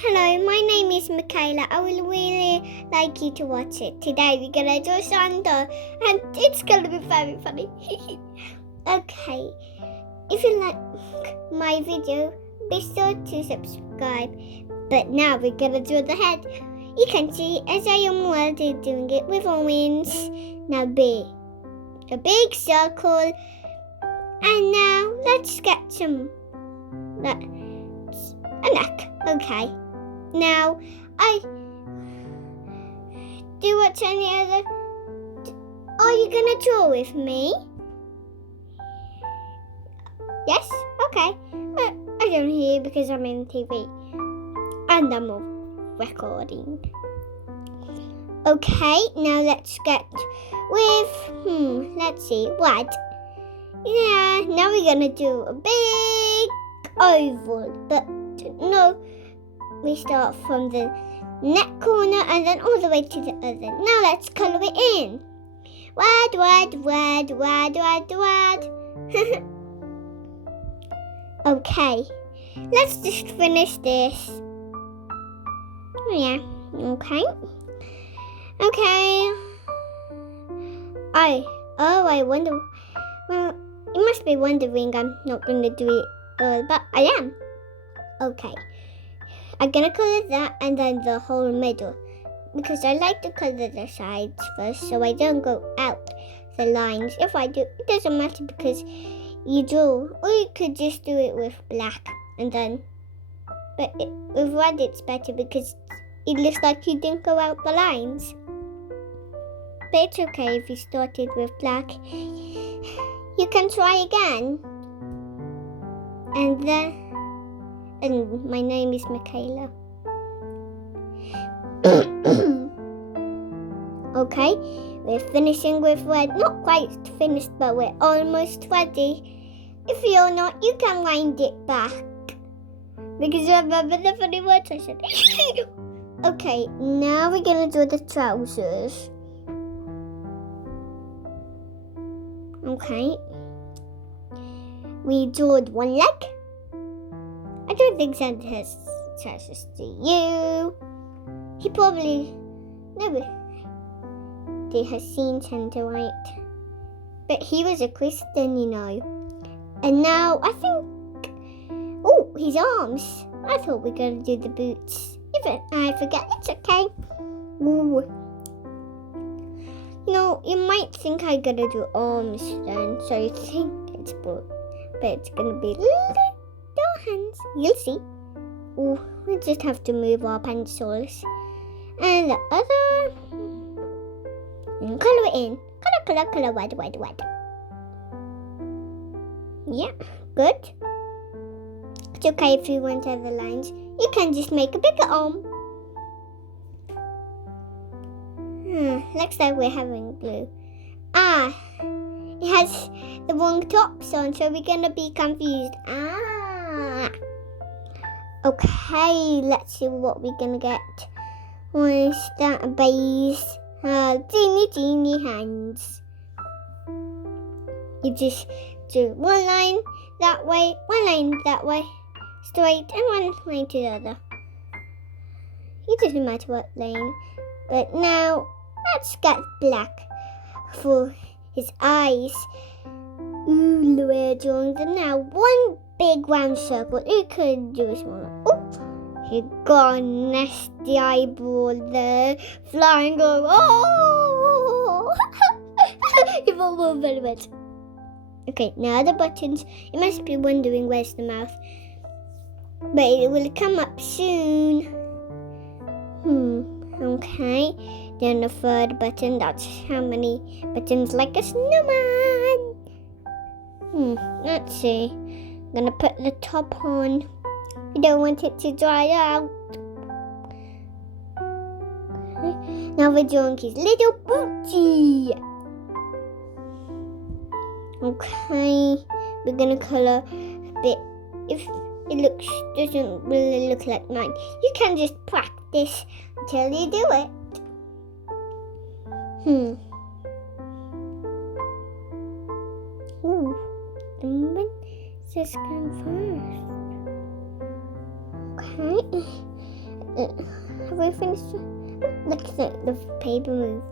Hello, my name is Makayla. I will really like you to watch it. Today we're gonna do Santa and it's gonna be very funny. Okay, if you like my video, be sure to subscribe. But now we're gonna do the head. You can see as I am already doing it with our wings. Now be a big circle. And now let's get a neck. Okay. Now do what's any other. Are you gonna draw with me? Yes? Okay. I don't hear you because I'm in TV. And I'm recording. Okay, now let's get with let's see, what? Yeah, now we're gonna do a big oval, but no, we start from the neck corner and then all the way to the other. Now let's colour it in. Wad. Okay, let's just finish this. Yeah, okay. I wonder. Well, you must be wondering I'm not going to do it, but I am. Okay, I'm going to colour that and then the whole middle because I like to colour the sides first so I don't go out the lines. If I do, it doesn't matter because you draw, or you could just do it with black and then, but with red it's better because it looks like you didn't go out the lines. But it's okay if you started with black. You can try again. And my name is Makayla. Okay, we're finishing with red. Not quite finished, but we're almost ready. If you're not, you can wind it back. Because remember the funny words I said. Okay, now we're going to do the trousers. Okay. We drew one leg. I don't think Santa has trousers, do you? He probably never has seen Santa, right? But he was a Christian, you know. And now I think, oh, his arms. I thought we were going to do the boots. If I forget, it's okay. Ooh. You know, you might think I'm going to do arms then, so you think it's but it's going to be little hands. You'll see. Ooh, we just have to move our pencils. And the other, and colour it in. Colour, wet. Yeah, good. It's okay if you want other lines. You can just make a bigger arm. Looks like we're having glue. It has the wrong tops on, so we're gonna be confused. Okay, let's see what we're gonna get. Is that a base? Teeny hands. You just do one line that way, straight, and one line to the other. It doesn't matter what lane. But now, let's get black for his eyes. Ooh, we're drawing them now. One big round circle. You could do a smaller. Oh, he got a nasty eyeball there. Flying over. Oh! It won't very much. Okay, now the buttons. You must be wondering where's the mouth. But it will come up soon. Okay. Then the third button. That's how many buttons like a snowman. Let's see. I'm gonna put the top on. I don't want it to dry out. Okay. Now we're drawing his little booty. Okay, we're gonna colour a bit. If it doesn't really look like mine, you can just practice until you do it. Ooh, the princess come first. Okay, Have we finished? Looks like the paper moved.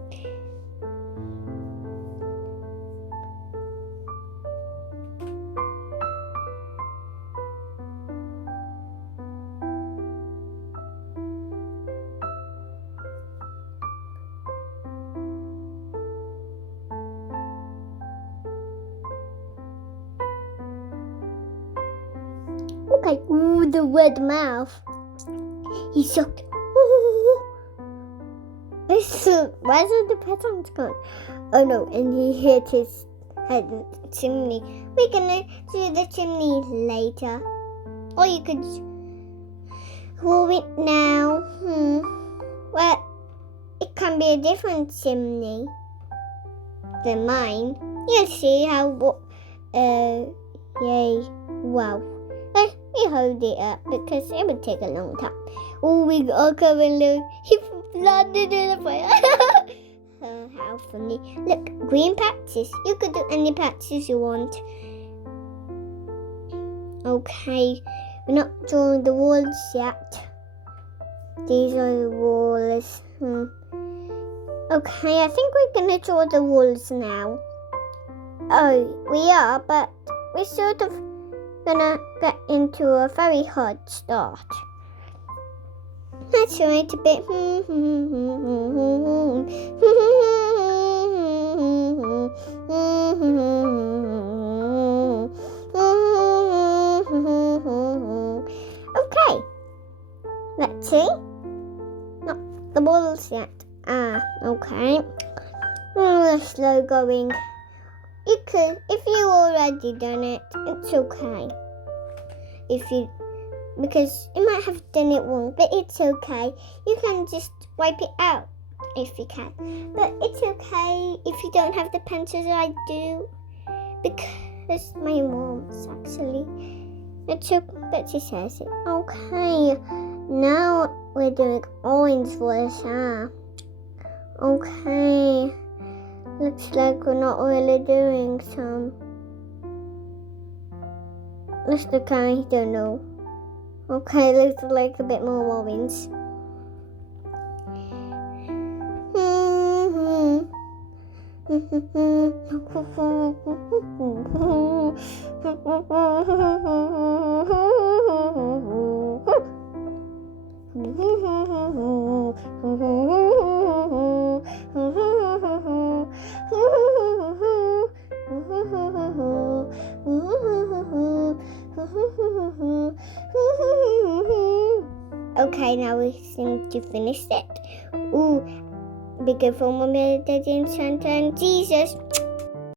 Okay, ooh, the red mouth. He's shocked. Where's all the presents gone? Oh no, and he hit his head in the chimney. We're gonna do the chimney later. Or you could roll it now. Well, it can be a different chimney than mine. You'll see how, yay, wow. Let me hold it up because it would take a long time. Oh, we got covered. He flooded in the fire. How funny. Look, green patches. You could do any patches you want. Okay, we're not drawing the walls yet. These are the walls. Okay, I think we're going to draw the walls now. Oh, we are, but we're sort of gonna get into a very hard start. Let's write a bit. Okay. Let's see. Not the balls yet. Okay. Let's slow going. You could, if you already done it, it's okay. Because you might have done it wrong, but it's okay. You can just wipe it out if you can. But it's okay if you don't have the pencils I do, because my mom's actually. It's okay, but she says it. Okay, now we're doing orange for the Okay. Looks like we're not really doing some. Let's look, I don't know. Okay, looks like a bit more orange. Okay, now we seem to finish it. Ooh, be good for Mummy, Daddy, and Santa, and Jesus.